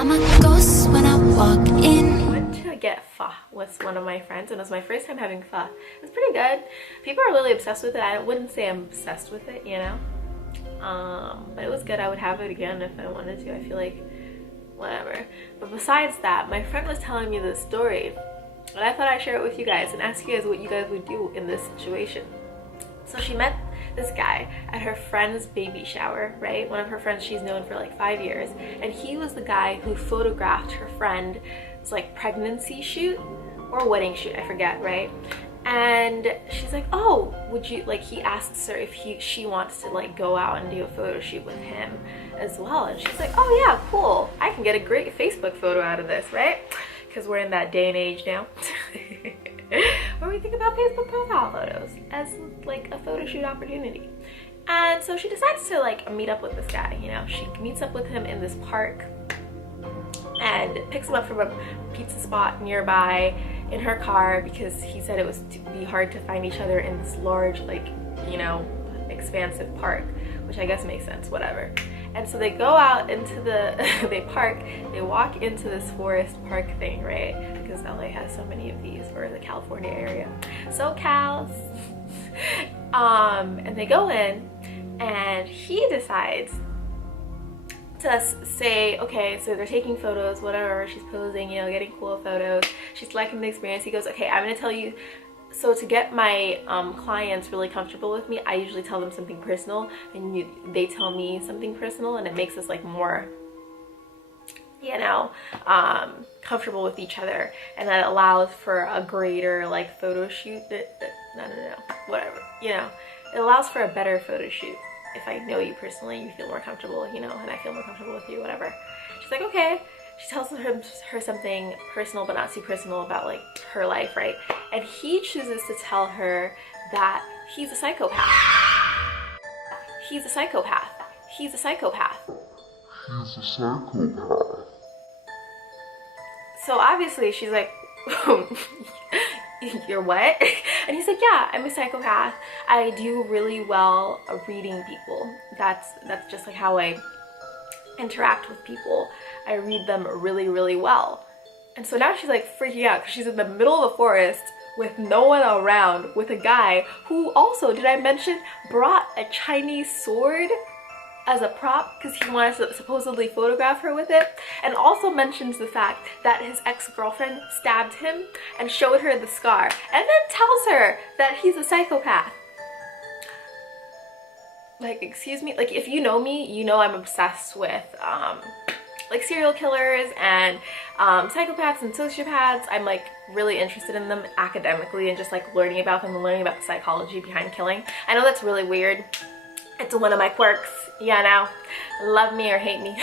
I'm a ghost when I walk in. I went to get pho with one of my friends, and it was my first time having pho. It was pretty good. People are really obsessed with it. I wouldn't say I'm obsessed with it, you know? But it was good. I would have it again if I wanted to. I feel like whatever. But besides that, my friend was telling me this story, and I thought I'd share it with you guys and ask you guys what you guys would do in this situation. So she met this guy at her friend's baby shower, right? One of her friends she's known for like 5 years, and he was the guy who photographed her friend's like pregnancy shoot or wedding shoot, I forget, right? And she's like, oh, would you, like, he asks her if she wants to like go out and do a photo shoot with him as well, and she's like, oh yeah, cool, I can get a great Facebook photo out of this, right? Because we're in that day and age now where we think about Facebook profile photos as like a photo shoot opportunity. And so she decides to like meet up with this guy, you know. She meets up with him in this park and picks him up from a pizza spot nearby in her car, because he said it was to be hard to find each other in this large, like, you know, expansive park, which I guess makes sense, whatever. And so they go out into the they walk into this forest park thing, right? Because LA has so many of these, or the California area. SoCals. And they go in, and he decides to say, okay, so they're taking photos, whatever, she's posing, you know, getting cool photos, she's liking the experience. He goes, okay, I'm gonna tell you, so to get my clients really comfortable with me, I usually tell them something personal, and they tell me something personal, and it makes us like more, you know, comfortable with each other, and that allows for a greater like photo shoot. No, whatever, you know, it allows for a better photo shoot if I know you personally, you feel more comfortable, you know, and I feel more comfortable with you, whatever. She's like, okay. She tells her something personal, but not too personal, about like her life, right? And he chooses to tell her that he's a psychopath. He's a psychopath. He's a psychopath. He's a psychopath. So obviously she's like, you're what? And he's like, yeah, I'm a psychopath. I do really well reading people. That's just like how I interact with people. I read them really, really well. And so now she's like freaking out because she's in the middle of a forest with no one around, with a guy who also, did I mention, brought a Chinese sword as a prop because he wanted to supposedly photograph her with it, and also mentions the fact that his ex-girlfriend stabbed him and showed her the scar, and then tells her that he's a psychopath. Like, excuse me? Like, if you know me, you know I'm obsessed with like serial killers and psychopaths and sociopaths. I'm like really interested in them academically and just like learning about them and learning about the psychology behind killing. I know that's really weird. It's one of my quirks, yeah, now love me or hate me.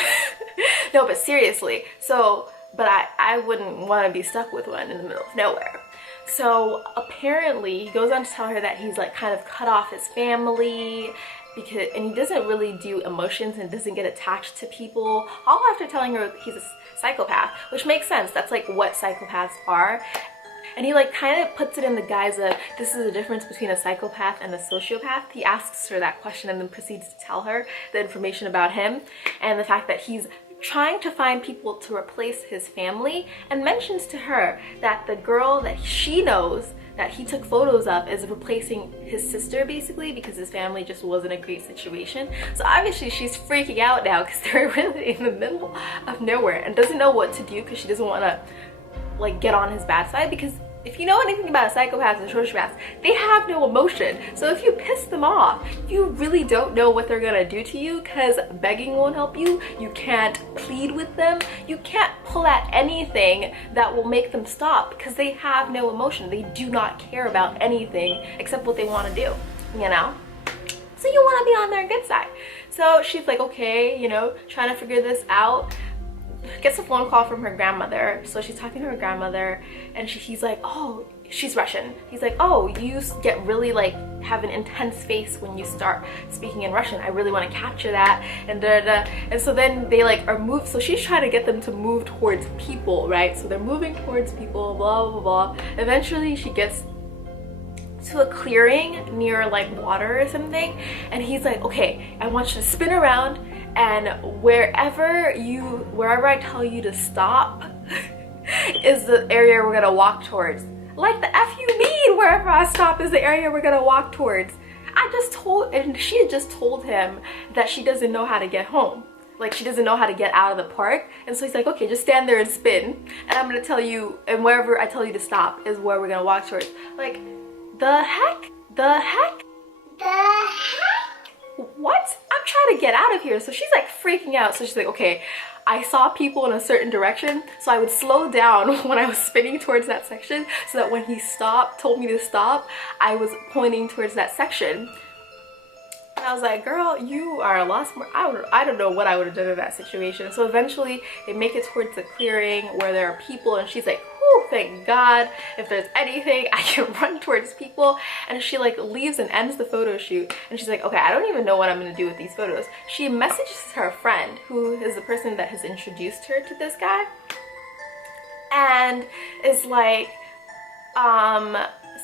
No, but seriously, so, but I wouldn't want to be stuck with one in the middle of nowhere. So apparently he goes on to tell her that he's like kind of cut off his family, and he doesn't really do emotions and doesn't get attached to people, all after telling her he's a psychopath, which makes sense. That's like what psychopaths are. And he like kind of puts it in the guise of, this is the difference between a psychopath and a sociopath. He asks her that question and then proceeds to tell her the information about him and the fact that he's trying to find people to replace his family, and mentions to her that the girl that she knows that he took photos of is replacing his sister, basically, because his family just wasn't a great situation. So obviously she's freaking out now because they're really in the middle of nowhere and doesn't know what to do because she doesn't want to like get on his bad side, because if you know anything about psychopaths and sociopaths, they have no emotion. So if you piss them off, you really don't know what they're gonna do to you, because begging won't help you. You can't plead with them. You can't pull at anything that will make them stop, because they have no emotion. They do not care about anything except what they want to do, you know? So you want to be on their good side. So she's like, okay, you know, trying to figure this out. Gets a phone call from her grandmother. So she's talking to her grandmother, and he's like, oh, she's Russian. He's like, oh, you get really like have an intense face when you start speaking in Russian. I really want to capture that, and da da. And so then they like are moved. So she's trying to get them to move towards people, right? So they're moving towards people, blah blah blah. Eventually she gets to a clearing near like water or something, and he's like, okay, I want you to spin around and wherever I tell you to stop is the area we're gonna walk towards. Like, the F you mean wherever I stop is the area we're gonna walk towards? She had just told him that she doesn't know how to get home. Like, she doesn't know how to get out of the park. And so he's like, okay, just stand there and spin. And I'm gonna tell you, and wherever I tell you to stop is where we're gonna walk towards. Like, the heck? The heck? The heck? What? I'm trying to get out of here. So she's like freaking out. So she's like, okay, I saw people in a certain direction, so I would slow down when I was spinning towards that section, so that when he told me to stop, I was pointing towards that section. And I was like, girl, you are a lot smart. I don't know what I would have done in that situation. So eventually they make it towards the clearing where there are people, and she's like, whew, thank God. If there's anything, I can run towards people. And she like leaves and ends the photo shoot. And she's like, okay, I don't even know what I'm gonna do with these photos. She messages her friend, who is the person that has introduced her to this guy, and is like,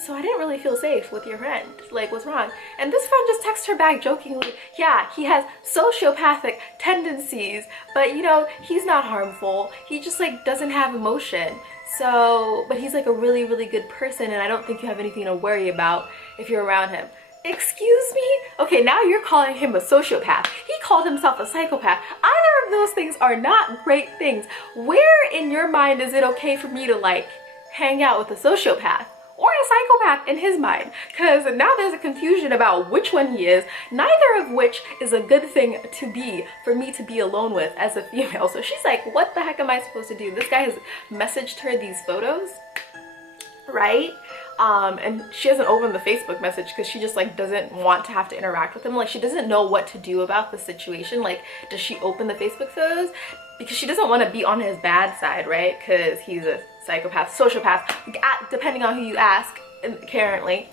so I didn't really feel safe with your friend. Like, what's wrong? And this friend just texts her back jokingly, yeah, he has sociopathic tendencies, but you know, he's not harmful. He just like doesn't have emotion. So, but he's like a really, really good person, and I don't think you have anything to worry about if you're around him. Excuse me? Okay, now you're calling him a sociopath. He called himself a psychopath. Either of those things are not great things. Where in your mind is it okay for me to like hang out with a sociopath or a psychopath in his mind? Because now there's a confusion about which one he is, neither of which is a good thing to be for me to be alone with as a female. So she's like, what the heck am I supposed to do? This guy has messaged her these photos, right? And she hasn't opened the Facebook message because she just like doesn't want to have to interact with him. Like, she doesn't know what to do about the situation. Like, does she open the Facebook photos? Because she doesn't want to be on his bad side, right? Because he's a psychopath, sociopath, depending on who you ask currently.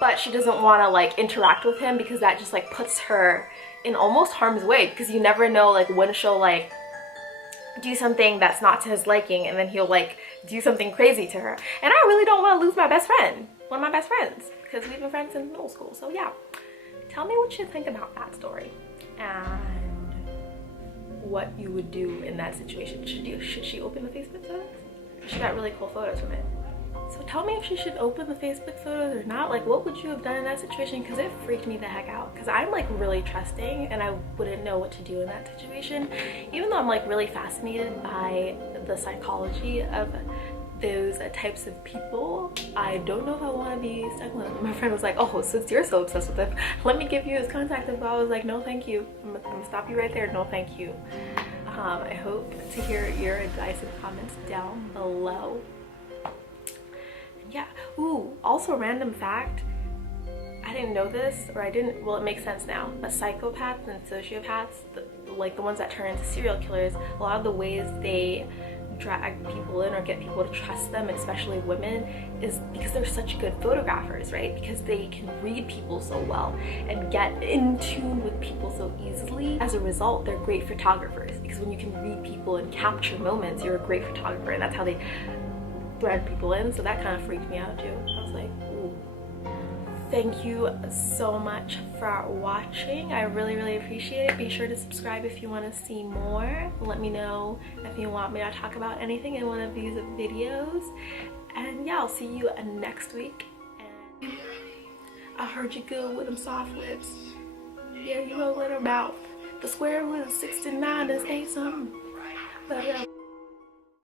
But she doesn't want to like interact with him because that just like puts her in almost harm's way, because you never know like when she'll like do something that's not to his liking, and then he'll like do something crazy to her. And I really don't want to lose my best friend, one of my best friends, because we've been friends since middle school. So yeah, tell me what you think about that story and what you would do in that situation. Should she open the Facebook photos? She got really cool photos from it. So tell me if she should open the Facebook photos or not. Like, what would you have done in that situation? Because it freaked me the heck out. Because I'm like really trusting, and I wouldn't know what to do in that situation. Even though I'm like really fascinated by the psychology of those types of people, I don't know if I want to be stuck with them. My friend was like, oh, since you're so obsessed with him, let me give you his contact info. I was like, no thank you. I'm gonna stop you right there. No thank you. I hope to hear your advice and comments down below. Yeah. Ooh, also random fact, I didn't know this, or I didn't, well, it makes sense now, but psychopaths and sociopaths, like the ones that turn into serial killers, a lot of the ways they drag people in or get people to trust them, especially women, is because they're such good photographers, right? Because they can read people so well and get in tune with people so easily. As a result, they're great photographers, because when you can read people and capture moments, you're a great photographer, and that's how they thread people in. So that kind of freaked me out too. I was like, ooh. Thank you so much for watching. I really, really appreciate it. Be sure to subscribe if you want to see more. Let me know if you want me to talk about anything in one of these videos. And yeah, I'll see you next week. And I heard you good with them soft lips. Yeah, you know what about the square root of 69 is 8 something.